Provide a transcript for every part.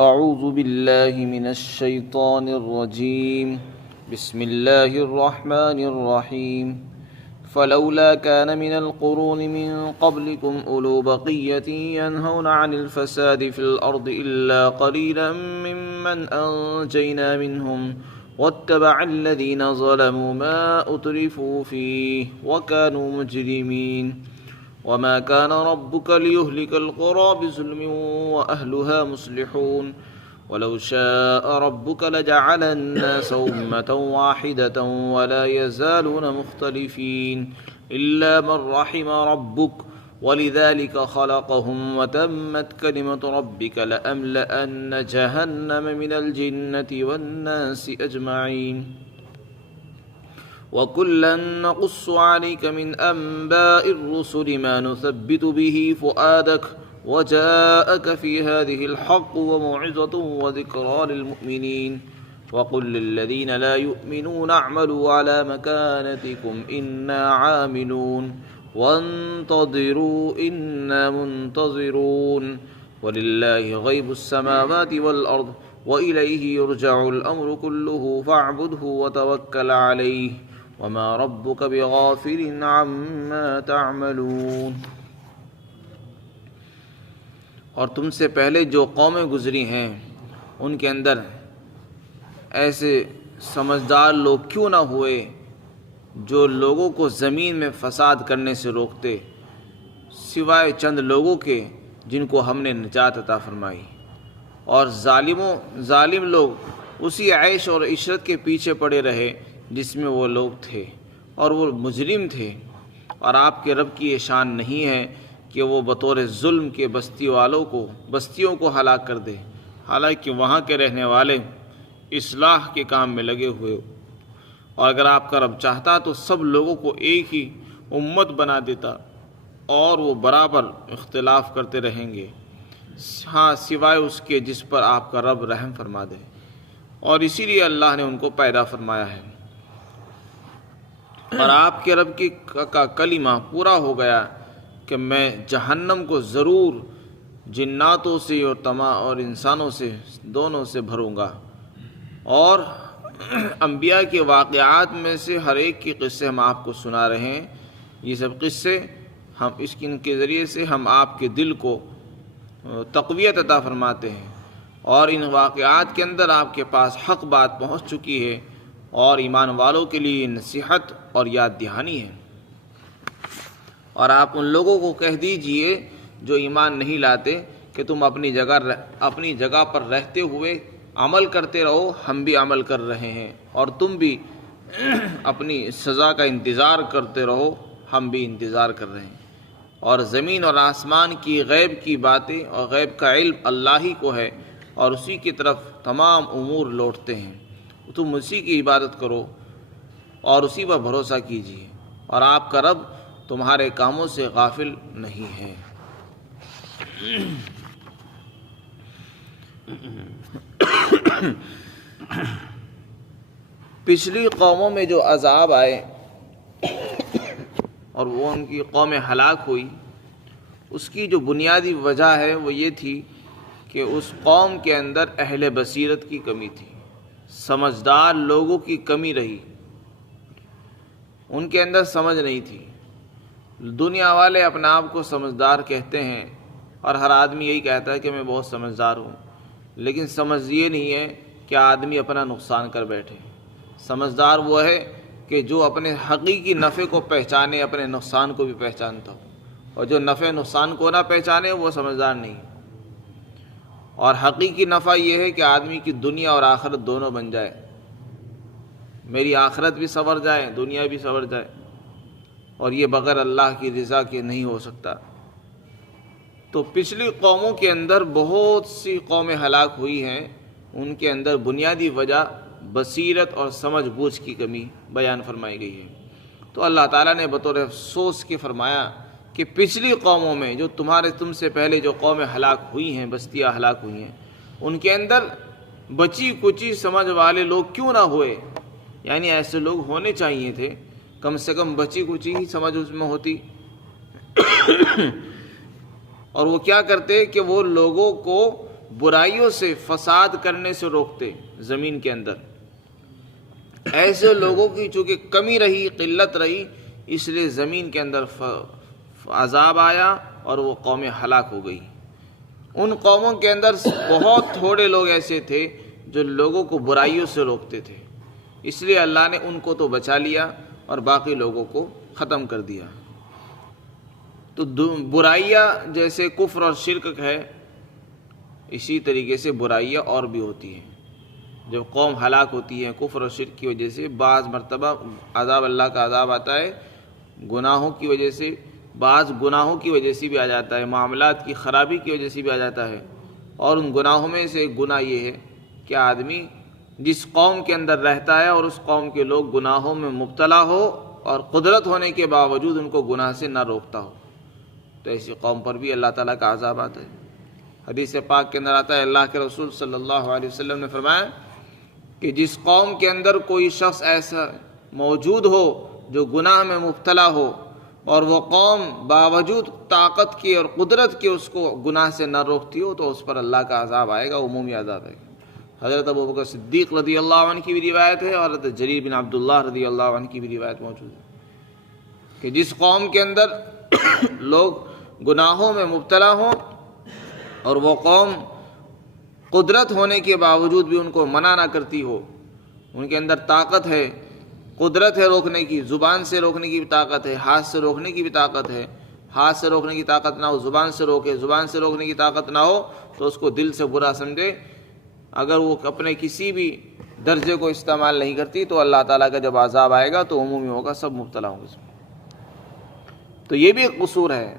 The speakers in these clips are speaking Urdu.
اعوذ باللہ من الشیطان الرجیم بسم اللہ الرحمن الرحیم فلولا كان من القرون من قبلكم أولو بقية ينهون عن الفساد في الأرض إلا قليلا ممن أنجينا منهم واتبع الذين ظلموا ما أترفوا فيه وكانوا مجرمين وما كان ربك ليهلك القرى بظلم وأهلها مصلحون ولو شاء ربك لجعل الناس أمة واحدة ولا يزالون مختلفين إلا من رحم ربك ولذلك خلقهم وتمت كلمة ربك لأملأن جهنم من الجنة والناس أجمعين وكلا نقص عليك من أنباء الرسل ما نثبت به فؤادك وجاءك في هذه الحق وموعظة وذكرى للمؤمنين وقل للذين لا يؤمنون اعملوا على مكانتكم إنا عاملون وانتظروا إنا منتظرون ولله غيب السماوات والأرض وإليه يرجع الأمر كله فاعبده وتوكل عليه وما ربك بغافل عما تعملون۔ اور تم سے پہلے جو قومیں گزری ہیں ان کے اندر ایسے سمجھدار لوگ کیوں نہ ہوئے جو لوگوں کو زمین میں فساد کرنے سے روکتے، سوائے چند لوگوں کے جن کو ہم نے نجات عطا فرمائی۔ اور ظالم لوگ اسی عیش اور عشرت کے پیچھے پڑے رہے جس میں وہ لوگ تھے، اور وہ مجرم تھے۔ اور آپ کے رب کی یہ شان نہیں ہے کہ وہ بطور ظلم کے بستیوں کو ہلاک کر دے، حالانکہ وہاں کے رہنے والے اصلاح کے کام میں لگے ہوئے۔ اور اگر آپ کا رب چاہتا تو سب لوگوں کو ایک ہی امت بنا دیتا اور وہ برابر اختلاف کرتے رہیں گے، ہاں سوائے اس کے جس پر آپ کا رب رحم فرما دے۔ اور اسی لیے اللہ نے ان کو پیدا فرمایا ہے۔ اور آپ کے رب کا کلمہ پورا ہو گیا کہ میں جہنم کو ضرور جناتوں سے اور انسانوں سے دونوں سے بھروں گا۔ اور انبیاء کے واقعات میں سے ہر ایک کے قصے ہم آپ کو سنا رہے ہیں۔ یہ سب قصے ان کے ذریعے سے ہم آپ کے دل کو تقویت عطا فرماتے ہیں، اور ان واقعات کے اندر آپ کے پاس حق بات پہنچ چکی ہے، اور ایمان والوں کے لیے نصیحت اور یاد دہانی ہے۔ اور آپ ان لوگوں کو کہہ دیجئے جو ایمان نہیں لاتے کہ تم اپنی جگہ پر رہتے ہوئے عمل کرتے رہو، ہم بھی عمل کر رہے ہیں، اور تم بھی اپنی سزا کا انتظار کرتے رہو، ہم بھی انتظار کر رہے ہیں۔ اور زمین اور آسمان کی غیب کی باتیں اور غیب کا علم اللہ ہی کو ہے، اور اسی کی طرف تمام امور لوٹتے ہیں۔ تم اسی کی عبادت کرو اور اسی پر بھروسہ کیجیے، اور آپ کا رب تمہارے کاموں سے غافل نہیں ہے۔ پچھلی قوموں میں جو عذاب آئے اور وہ ان کی قوم ہلاک ہوئی، اس کی جو بنیادی وجہ ہے وہ یہ تھی کہ اس قوم کے اندر اہل بصیرت کی کمی تھی، سمجھدار لوگوں کی کمی رہی، ان کے اندر سمجھ نہیں تھی۔ دنیا والے اپنے آپ کو سمجھدار کہتے ہیں، اور ہر آدمی یہی کہتا ہے کہ میں بہت سمجھدار ہوں، لیکن سمجھ یہ نہیں ہے کہ آدمی اپنا نقصان کر بیٹھے۔ سمجھدار وہ ہے کہ جو اپنے حقیقی نفع کو پہچانے، اپنے نقصان کو بھی پہچانتا ہو، اور جو نفع نقصان کو نہ پہچانے وہ سمجھدار نہیں۔ اور حقیقی نفع یہ ہے کہ آدمی کی دنیا اور آخرت دونوں بن جائے، میری آخرت بھی سنور جائے، دنیا بھی سنور جائے، اور یہ بغیر اللہ کی رضا کے نہیں ہو سکتا۔ تو پچھلی قوموں کے اندر بہت سی قومیں ہلاک ہوئی ہیں، ان کے اندر بنیادی وجہ بصیرت اور سمجھ بوجھ کی کمی بیان فرمائی گئی ہے۔ تو اللہ تعالیٰ نے بطور افسوس کے فرمایا کہ پچھلی قوموں میں جو تم سے پہلے جو قومیں ہلاک ہوئی ہیں، بستیاں ہلاک ہوئی ہیں، ان کے اندر بچی کچی سمجھ والے لوگ کیوں نہ ہوئے، یعنی ایسے لوگ ہونے چاہیے تھے، کم سے کم بچی کچی ہی سمجھ اس میں ہوتی۔ اور وہ کیا کرتے کہ وہ لوگوں کو برائیوں سے، فساد کرنے سے روکتے زمین کے اندر. ایسے لوگوں کی چونکہ کمی رہی، قلت رہی، اس لیے زمین کے اندر عذاب آیا اور وہ قومیں ہلاک ہو گئی. ان قوموں کے اندر بہت تھوڑے لوگ ایسے تھے جو لوگوں کو برائیوں سے روکتے تھے، اس لیے اللہ نے ان کو تو بچا لیا اور باقی لوگوں کو ختم کر دیا. تو برائیاں جیسے کفر اور شرک ہے، اسی طریقے سے برائیاں اور بھی ہوتی ہیں. جب قوم ہلاک ہوتی ہے کفر اور شرک کی وجہ سے، بعض مرتبہ عذاب اللہ کا عذاب آتا ہے گناہوں کی وجہ سے، بعض گناہوں کی وجہ سے بھی آ جاتا ہے، معاملات کی خرابی کی وجہ سے بھی آ جاتا ہے. اور ان گناہوں میں سے ایک گناہ یہ ہے کہ آدمی جس قوم کے اندر رہتا ہے اور اس قوم کے لوگ گناہوں میں مبتلا ہو اور قدرت ہونے کے باوجود ان کو گناہ سے نہ روکتا ہو، تو ایسی قوم پر بھی اللہ تعالیٰ کا عذاب آتا ہے. حدیث پاک کے اندر آتا ہے، اللہ کے رسول صلی اللہ علیہ وسلم نے فرمایا کہ جس قوم کے اندر کوئی شخص ایسا موجود ہو جو گناہ میں مبتلا ہو اور وہ قوم باوجود طاقت کی اور قدرت کی اس کو گناہ سے نہ روکتی ہو، تو اس پر اللہ کا عذاب آئے گا، عمومی عذاب آئے گا. حضرت ابوبکر صدیق رضی اللہ عنہ کی بھی روایت ہے اور حضرت جریر بن عبداللہ رضی اللہ عنہ کی بھی روایت موجود ہے کہ جس قوم کے اندر لوگ گناہوں میں مبتلا ہوں اور وہ قوم قدرت ہونے کے باوجود بھی ان کو منع نہ کرتی ہو، ان کے اندر طاقت ہے، قدرت ہے روکنے کی، زبان سے روکنے کی بھی طاقت ہے، ہاتھ سے روکنے کی بھی طاقت ہے، ہاتھ سے روکنے کی طاقت نہ ہو زبان سے روکے، زبان سے روکنے کی طاقت نہ ہو تو اس کو دل سے برا سمجھے، اگر وہ اپنے کسی بھی درجے کو استعمال نہیں کرتی تو اللہ تعالیٰ کا جب عذاب آئے گا تو عمومی ہوگا، سب مبتلا ہوں گے اس میں. تو یہ بھی ایک قصور ہے،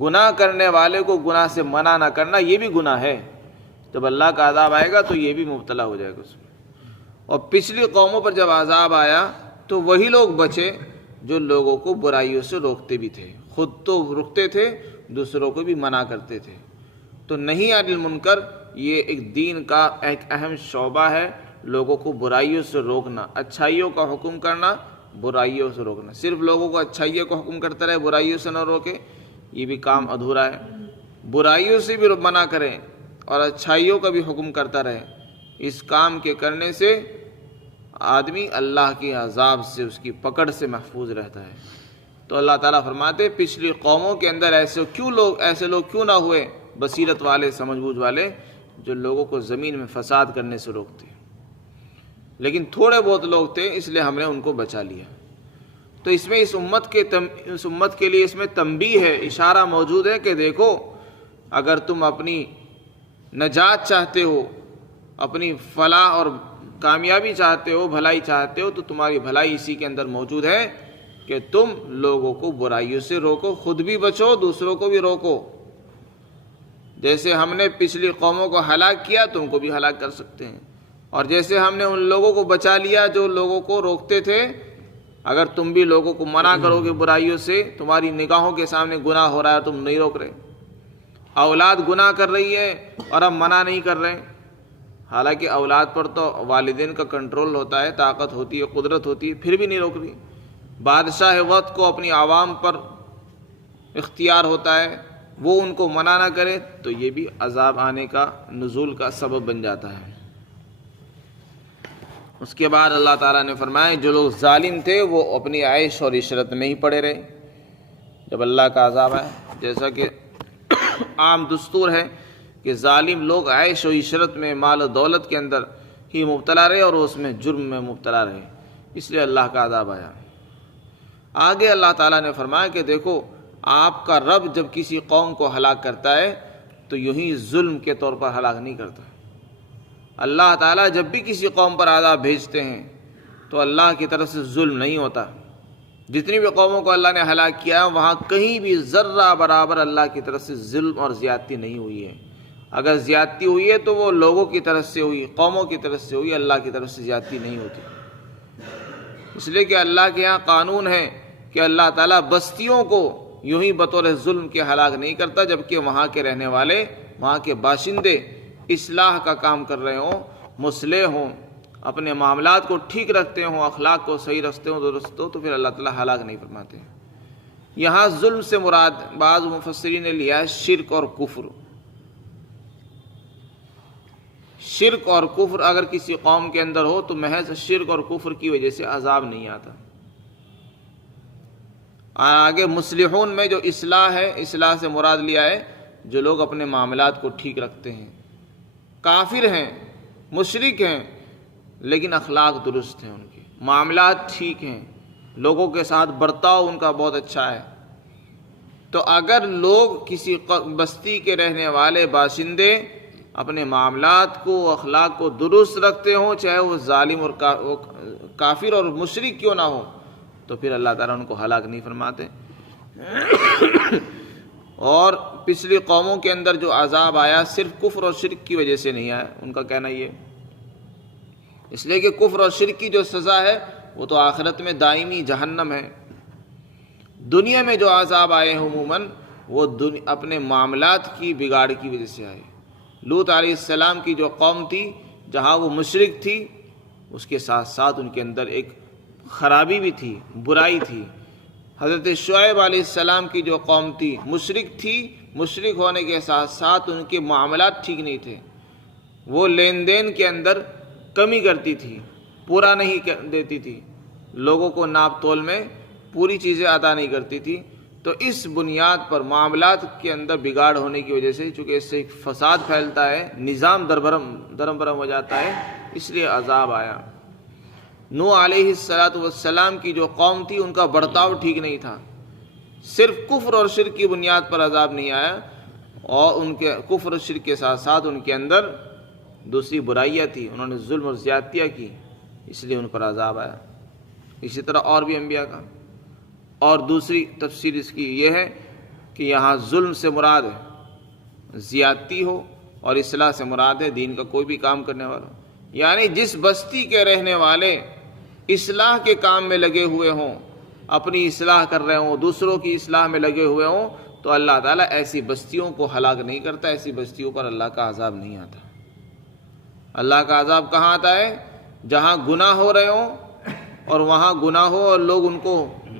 گناہ کرنے والے کو گناہ سے منع نہ کرنا یہ بھی گناہ ہے. جب اللہ کا عذاب آئے گا تو یہ بھی مبتلا ہو جائے گا اس میں. اور پچھلی قوموں پر جب عذاب آیا تو وہی لوگ بچے جو لوگوں کو برائیوں سے روکتے بھی تھے، خود تو رکتے تھے، دوسروں کو بھی منع کرتے تھے. تو نہیں عن المنکر یہ ایک دین کا ایک اہم شعبہ ہے، لوگوں کو برائیوں سے روکنا، اچھائیوں کا حکم کرنا، برائیوں سے روکنا. صرف لوگوں کو اچھائیوں کا حکم کرتا رہے، برائیوں سے نہ روکے، یہ بھی کام ادھورا ہے. برائیوں سے بھی منع کریں اور اچھائیوں کا بھی حکم کرتا رہے، اس کام کے کرنے سے آدمی اللہ کے عذاب سے، اس کی پکڑ سے محفوظ رہتا ہے. تو اللہ تعالیٰ فرماتے پچھلی قوموں کے اندر ایسے لوگ کیوں نہ ہوئے، بصیرت والے، سمجھ بوجھ والے، جو لوگوں کو زمین میں فساد کرنے سے روکتے. لیکن تھوڑے بہت لوگ تھے، اس لیے ہم نے ان کو بچا لیا. تو اس میں اس امت کے لیے اس میں تنبیہ ہے، اشارہ موجود ہے کہ دیکھو اگر تم اپنی نجات چاہتے ہو، اپنی فلاح اور کامیابی چاہتے ہو، بھلائی چاہتے ہو، تو تمہاری بھلائی اسی کے اندر موجود ہے کہ تم لوگوں کو برائیوں سے روکو، خود بھی بچو، دوسروں کو بھی روکو. جیسے ہم نے پچھلی قوموں کو ہلاک کیا تم کو بھی ہلاک کر سکتے ہیں، اور جیسے ہم نے ان لوگوں کو بچا لیا جو لوگوں کو روکتے تھے، اگر تم بھی لوگوں کو منع کرو گے برائیوں سے، تمہاری نگاہوں کے سامنے گناہ ہو رہا ہے تم نہیں روک رہے، اولاد گناہ کر رہی ہے اور ہم منع نہیں کر رہے. حالانکہ اولاد پر تو والدین کا کنٹرول ہوتا ہے، طاقت ہوتی ہے، قدرت ہوتی ہے، پھر بھی نہیں روک رہی. بادشاہ وقت کو اپنی عوام پر اختیار ہوتا ہے، وہ ان کو منع نہ کرے تو یہ بھی عذاب آنے کا، نزول کا سبب بن جاتا ہے. اس کے بعد اللہ تعالیٰ نے فرمایا جو لوگ ظالم تھے وہ اپنی عیش اور عشرت میں ہی پڑے رہے. جب اللہ کا عذاب آئے، جیسا کہ عام دستور ہے کہ ظالم لوگ عیش و عشرت میں، مال و دولت کے اندر ہی مبتلا رہے اور اس میں جرم میں مبتلا رہے، اس لیے اللہ کا عذاب آیا. آگے اللہ تعالیٰ نے فرمایا کہ دیکھو آپ کا رب جب کسی قوم کو ہلاک کرتا ہے تو یوں ہی ظلم کے طور پر ہلاک نہیں کرتا. اللہ تعالیٰ جب بھی کسی قوم پر عذاب بھیجتے ہیں تو اللہ کی طرف سے ظلم نہیں ہوتا. جتنی بھی قوموں کو اللہ نے ہلاک کیا وہاں کہیں بھی ذرہ برابر اللہ کی طرف سے ظلم اور زیادتی نہیں ہوئی ہے. اگر زیادتی ہوئی ہے تو وہ لوگوں کی طرف سے ہوئی، قوموں کی طرف سے ہوئی، اللہ کی طرف سے زیادتی نہیں ہوتی. اس لیے کہ اللہ کے یہاں قانون ہے کہ اللہ تعالیٰ بستیوں کو یوں ہی بطور ظلم کے ہلاک نہیں کرتا، جبکہ وہاں کے رہنے والے، وہاں کے باشندے اصلاح کا کام کر رہے ہوں، مصلح ہوں، اپنے معاملات کو ٹھیک رکھتے ہوں، اخلاق کو صحیح رکھتے ہوں، درست ہو، تو پھر اللہ تعالیٰ ہلاک نہیں فرماتے. یہاں ظلم سے مراد بعض مفسرین نے لیا ہے شرک اور کفر. شرک اور کفر اگر کسی قوم کے اندر ہو تو محض شرک اور کفر کی وجہ سے عذاب نہیں آتا۔ آگے مصلحون میں جو اصلاح ہے، اصلاح سے مراد لیا ہے جو لوگ اپنے معاملات کو ٹھیک رکھتے ہیں، کافر ہیں، مشرک ہیں، لیکن اخلاق درست ہیں، ان کے معاملات ٹھیک ہیں، لوگوں کے ساتھ برتاؤ ان کا بہت اچھا ہے۔ تو اگر لوگ کسی بستی کے رہنے والے باشندے اپنے معاملات کو، اخلاق کو درست رکھتے ہوں، چاہے وہ ظالم اور کافر اور مشرک کیوں نہ ہو، تو پھر اللہ تعالیٰ ان کو ہلاک نہیں فرماتے۔ اور پچھلی قوموں کے اندر جو عذاب آیا صرف کفر اور شرک کی وجہ سے نہیں آیا، ان کا کہنا یہ اس لیے کہ کفر اور شرک کی جو سزا ہے وہ تو آخرت میں دائمی جہنم ہے۔ دنیا میں جو عذاب آئے ہیں عموماً وہ اپنے معاملات کی بگاڑ کی وجہ سے آئے۔ لوط علیہ السلام کی جو قوم تھی، جہاں وہ مشرک تھی، اس کے ساتھ ساتھ ان کے اندر ایک خرابی بھی تھی، برائی تھی۔ حضرت شعیب علیہ السلام کی جو قوم تھی، مشرک تھی، مشرک ہونے کے ساتھ ساتھ ان کے معاملات ٹھیک نہیں تھے، وہ لین دین کے اندر کمی کرتی تھی، پورا نہیں دیتی تھی، لوگوں کو ناپ تول میں پوری چیزیں عطا نہیں کرتی تھی۔ تو اس بنیاد پر معاملات کے اندر بگاڑ ہونے کی وجہ سے، چونکہ اس سے ایک فساد پھیلتا ہے، نظام درم برم ہو جاتا ہے، اس لیے عذاب آیا۔ نوح علیہ السلام کی جو قوم تھی ان کا برتاؤ ٹھیک نہیں تھا، صرف کفر اور شرک کی بنیاد پر عذاب نہیں آیا، اور ان کے کفر اور شرک کے ساتھ ساتھ ان کے اندر دوسری برائیاں تھی، انہوں نے ظلم اور زیادتیاں کی، اس لیے ان پر عذاب آیا۔ اسی طرح اور بھی انبیاء کا۔ اور دوسری تفسیر اس کی یہ ہے کہ یہاں ظلم سے مراد ہے زیادتی ہو، اور اصلاح سے مراد ہے دین کا کوئی بھی کام کرنے والا، یعنی جس بستی کے رہنے والے اصلاح کے کام میں لگے ہوئے ہوں، اپنی اصلاح کر رہے ہوں، دوسروں کی اصلاح میں لگے ہوئے ہوں، تو اللہ تعالیٰ ایسی بستیوں کو ہلاک نہیں کرتا، ایسی بستیوں پر اللہ کا عذاب نہیں آتا۔ اللہ کا عذاب کہاں آتا ہے؟ جہاں گناہ ہو رہے ہوں اور وہاں گناہ ہو اور لوگ ان کو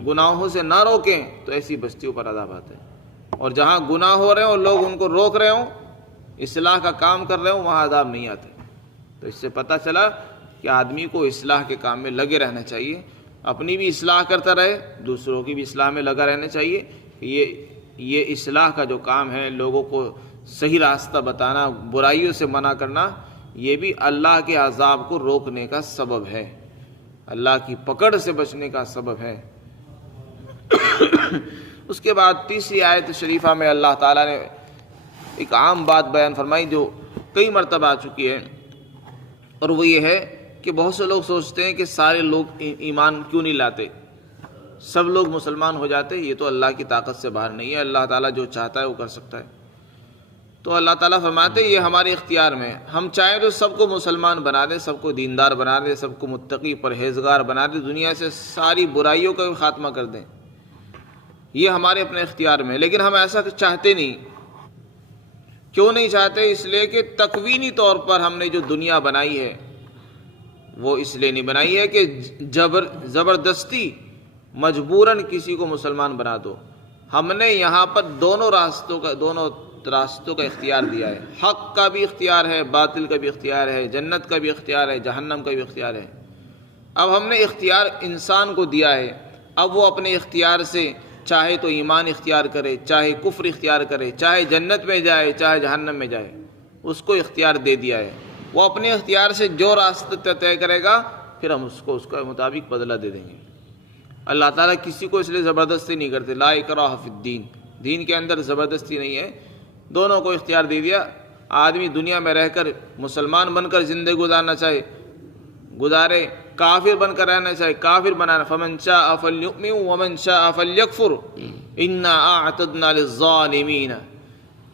گناہوں سے نہ روکیں، تو ایسی بستیوں پر عذاب آتا ہے۔ اور جہاں گناہ ہو رہے ہوں اور لوگ ان کو روک رہے ہوں، اصلاح کا کام کر رہے ہوں، وہاں عذاب نہیں آتے۔ تو اس سے پتہ چلا کہ آدمی کو اصلاح کے کام میں لگے رہنا چاہیے، اپنی بھی اصلاح کرتا رہے، دوسروں کی بھی اصلاح میں لگا رہنا چاہیے۔ یہ اصلاح کا جو کام ہے، لوگوں کو صحیح راستہ بتانا، برائیوں سے منع کرنا، یہ بھی اللہ کے عذاب کو روکنے کا سبب ہے، اللہ کی پکڑ سے بچنے کا سبب ہے۔ اس کے بعد تیسری آیت شریفہ میں اللہ تعالیٰ نے ایک عام بات بیان فرمائی جو کئی مرتبہ آ چکی ہے، اور وہ یہ ہے کہ بہت سے لوگ سوچتے ہیں کہ سارے لوگ ایمان کیوں نہیں لاتے، سب لوگ مسلمان ہو جاتے۔ یہ تو اللہ کی طاقت سے باہر نہیں ہے، اللہ تعالیٰ جو چاہتا ہے وہ کر سکتا ہے۔ تو اللہ تعالیٰ فرماتے ہیں یہ ہمارے اختیار میں ہے، ہم چاہیں تو سب کو مسلمان بنا دیں، سب کو دیندار بنا دیں، سب کو متقی پرہیزگار بنا دیں، دنیا سے ساری برائیوں کا بھی خاتمہ کر دیں، یہ ہمارے اپنے اختیار میں ہے، لیکن ہم ایسا چاہتے نہیں۔ کیوں نہیں چاہتے؟ اس لیے کہ تکوینی طور پر ہم نے جو دنیا بنائی ہے وہ اس لیے نہیں بنائی ہے کہ زبردستی مجبوراً کسی کو مسلمان بنا دو۔ ہم نے یہاں پر دونوں راستوں کا اختیار دیا ہے، حق کا بھی اختیار ہے، باطل کا بھی اختیار ہے، جنت کا بھی اختیار ہے، جہنم کا بھی اختیار ہے۔ اب ہم نے اختیار انسان کو دیا ہے، اب وہ اپنے اختیار سے چاہے تو ایمان اختیار کرے، چاہے کفر اختیار کرے، چاہے جنت میں جائے، چاہے جہنم میں جائے، اس کو اختیار دے دیا ہے۔ وہ اپنے اختیار سے جو راستہ طے کرے گا، پھر ہم اس کے مطابق بدلہ دے دیں گے۔ اللہ تعالیٰ کسی کو اس لیے زبردستی نہیں کرتے، لا اکراہ فی الدین، دین کے اندر زبردستی نہیں ہے، دونوں کو اختیار دے دیا۔ آدمی دنیا میں رہ کر مسلمان بن کر زندگی گزارنا چاہے گزارے، کافر بن کر رہنا چاہے کافر بنانا، فمن شاء فلیؤمن ومن شاء فلیکفر انا اعتدنا للظالمین،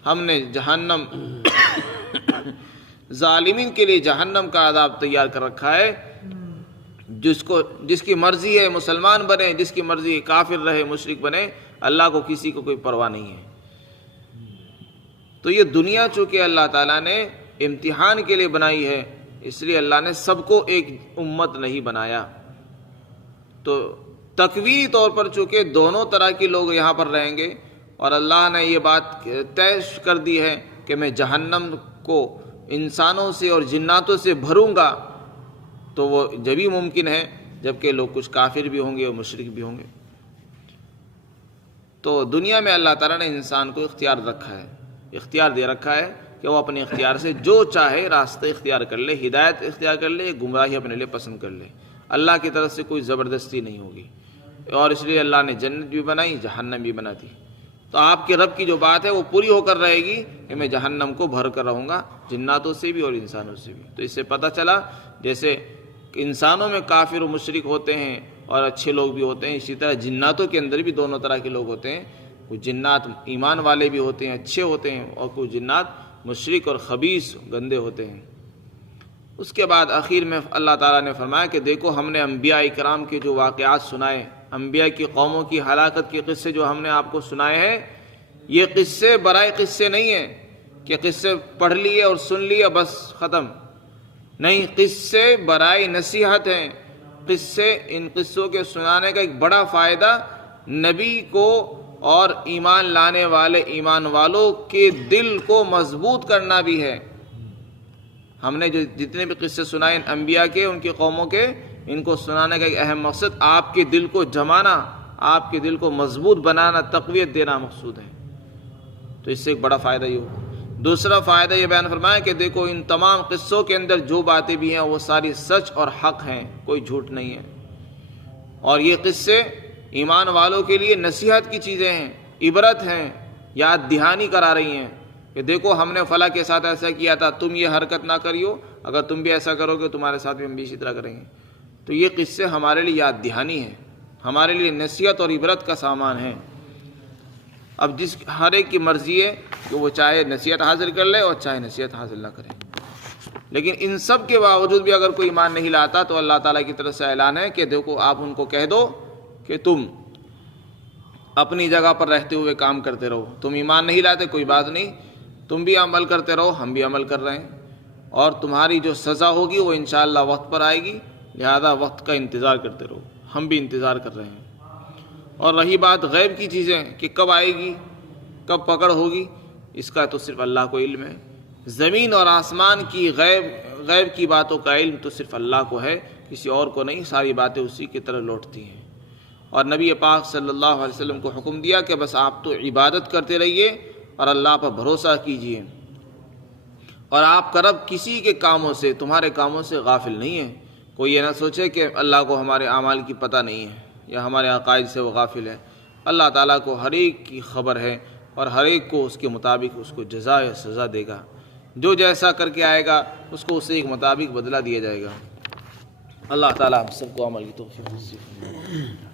ہم نے جہنم ظالمین کے لیے جہنم کا عذاب تیار کر رکھا ہے۔ جس کی مرضی ہے مسلمان بنے، جس کی مرضی ہے کافر رہے، مشرک بنے، اللہ کو کسی کو کوئی پرواہ نہیں ہے۔ تو یہ دنیا چونکہ اللہ تعالیٰ نے امتحان کے لیے بنائی ہے، اس لیے اللہ نے سب کو ایک امت نہیں بنایا۔ تو تکوینی طور پر چونکہ دونوں طرح کے لوگ یہاں پر رہیں گے، اور اللہ نے یہ بات طے کر دی ہے کہ میں جہنم کو انسانوں سے اور جناتوں سے بھروں گا تو وہ جبھی ممکن ہے جبکہ لوگ کچھ کافر بھی ہوں گے اور مشرک بھی ہوں گے۔ تو دنیا میں اللہ تعالیٰ نے انسان کو اختیار رکھا ہے، اختیار دے رکھا ہے کہ وہ اپنے اختیار سے جو چاہے راستہ اختیار کر لے، ہدایت اختیار کر لے، گمراہی اپنے لیے پسند کر لے۔ اللہ کی طرف سے کوئی زبردستی نہیں ہوگی، اور اس لیے اللہ نے جنت بھی بنائی، جہنم بھی بنا دی۔ تو آپ کے رب کی جو بات ہے وہ پوری ہو کر رہے گی کہ میں جہنم کو بھر کر رہوں گا، جناتوں سے بھی اور انسانوں سے بھی۔ تو اس سے پتہ چلا جیسے انسانوں میں کافر و مشرک ہوتے ہیں اور اچھے لوگ بھی ہوتے ہیں، اسی طرح جناتوں کے اندر بھی دونوں طرح کے لوگ ہوتے ہیں۔ کچھ جنات ایمان والے بھی ہوتے ہیں، اچھے ہوتے ہیں، اور کچھ جنات مشرک اور خبیث گندے ہوتے ہیں۔ اس کے بعد آخر میں اللہ تعالیٰ نے فرمایا کہ دیکھو ہم نے انبیاء اکرام کے جو واقعات سنائے، انبیاء کی قوموں کی ہلاکت کے قصے جو ہم نے آپ کو سنائے ہیں، یہ قصے برائے قصے نہیں ہیں کہ قصے پڑھ لیے اور سن لیے بس ختم، نہیں، قصے برائے نصیحت ہیں۔ قصے، ان قصوں کے سنانے کا ایک بڑا فائدہ نبی کو اور ایمان لانے والے ایمان والوں کے دل کو مضبوط کرنا بھی ہے۔ ہم نے جو جتنے بھی قصے سنائے انبیاء کے، ان کی قوموں کے، ان کو سنانے کا ایک اہم مقصد آپ کے دل کو جمانا، آپ کے دل کو مضبوط بنانا، تقویت دینا مقصود ہے۔ تو اس سے ایک بڑا فائدہ یہ ہو۔ دوسرا فائدہ یہ بیان فرمایا کہ دیکھو ان تمام قصوں کے اندر جو باتیں بھی ہیں وہ ساری سچ اور حق ہیں، کوئی جھوٹ نہیں ہے، اور یہ قصے ایمان والوں کے لیے نصیحت کی چیزیں ہیں، عبرت ہیں، یاد دہانی کرا رہی ہیں کہ دیکھو ہم نے فلاں کے ساتھ ایسا کیا تھا، تم یہ حرکت نہ کریو، اگر تم بھی ایسا کرو گے تمہارے ساتھ بھی ہم بھی اسی طرح کریں گے۔ تو یہ قصے ہمارے لیے یاد دہانی ہے، ہمارے لیے نصیحت اور عبرت کا سامان ہے۔ اب جس ہر ایک کی مرضی ہے کہ وہ چاہے نصیحت حاصل کر لے اور چاہے نصیحت حاصل نہ کرے، لیکن ان سب کے باوجود بھی اگر کوئی ایمان نہیں لاتا تو اللہ تعالیٰ کی طرف سے اعلان ہے کہ دیکھو آپ ان کو کہہ دو کہ تم اپنی جگہ پر رہتے ہوئے کام کرتے رہو، تم ایمان نہیں لاتے کوئی بات نہیں، تم بھی عمل کرتے رہو، ہم بھی عمل کر رہے ہیں، اور تمہاری جو سزا ہوگی وہ انشاءاللہ وقت پر آئے گی، لہذا وقت کا انتظار کرتے رہو، ہم بھی انتظار کر رہے ہیں۔ اور رہی بات غیب کی چیزیں کہ کب آئے گی، کب پکڑ ہوگی، اس کا تو صرف اللہ کو علم ہے۔ زمین اور آسمان کی غیب کی باتوں کا علم تو صرف اللہ کو ہے، کسی اور کو نہیں، ساری باتیں اسی کی طرح لوٹتی ہیں۔ اور نبی پاک صلی اللہ علیہ وسلم کو حکم دیا کہ بس آپ تو عبادت کرتے رہیے اور اللہ پر بھروسہ کیجیے، اور آپ کا رب کسی کے کاموں سے، تمہارے کاموں سے غافل نہیں ہے۔ کوئی یہ نہ سوچے کہ اللہ کو ہمارے اعمال کی پتہ نہیں ہے یا ہمارے عقائد سے وہ غافل ہے۔ اللہ تعالیٰ کو ہر ایک کی خبر ہے، اور ہر ایک کو اس کے مطابق اس کو جزا یا سزا دے گا، جو جیسا کر کے آئے گا اس کو اسی کے مطابق بدلہ دیا جائے گا۔ اللہ تعالیٰ ہم سب کو عمل کی توفیق نصیب فرمائے۔